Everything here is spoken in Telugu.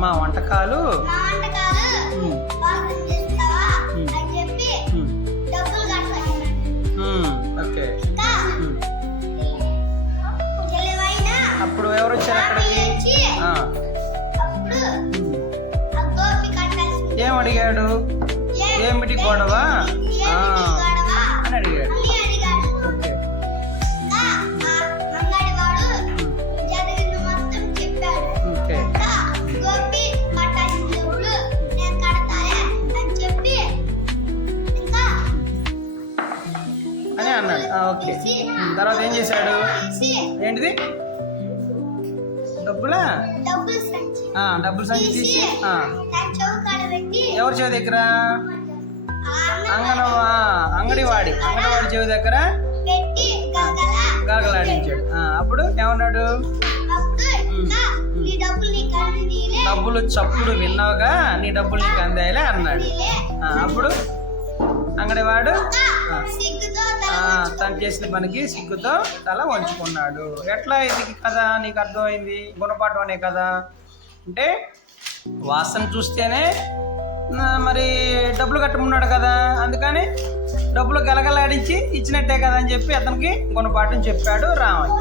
మా వంటకాలు ఓకే. అప్పుడు ఎవరు వచ్చారు అక్కడికి? ఏం అడిగాడు? ఏమిటి గొడవ అని అడిగాడు. ఓకే. ఓకే. అని అన్నాడు. ఓకే. తర్వాత ఏం చేశాడు? ఏంటిది? డబ్బులు సంచి తీసి ఎవరి చెవి దగ్గర? అంగడివాడి చెవి దగ్గర గలగలాడించాడు. అప్పుడు ఏమన్నాడు? డబ్బులు చప్పుడు విన్నావుగా, నీ డబ్బులు నీకు అందాయిలే అన్నాడు. అప్పుడు అంగడివాడు తను చేసిన పనికి సిగ్గుతో తల వంచుకున్నాడు. ఎట్లా ఇది కదా నీకు అర్థమైంది? గుణపాఠం అనే కదా. అంటే వాసన చూస్తేనే మరి డబ్బులు కట్టమన్నాడు కదా, అందుకని డబ్బులు గలగలాడించి ఇచ్చినట్టే కదా అని చెప్పి అతనికి గుణపాఠం చెప్పాడు రామయ్య.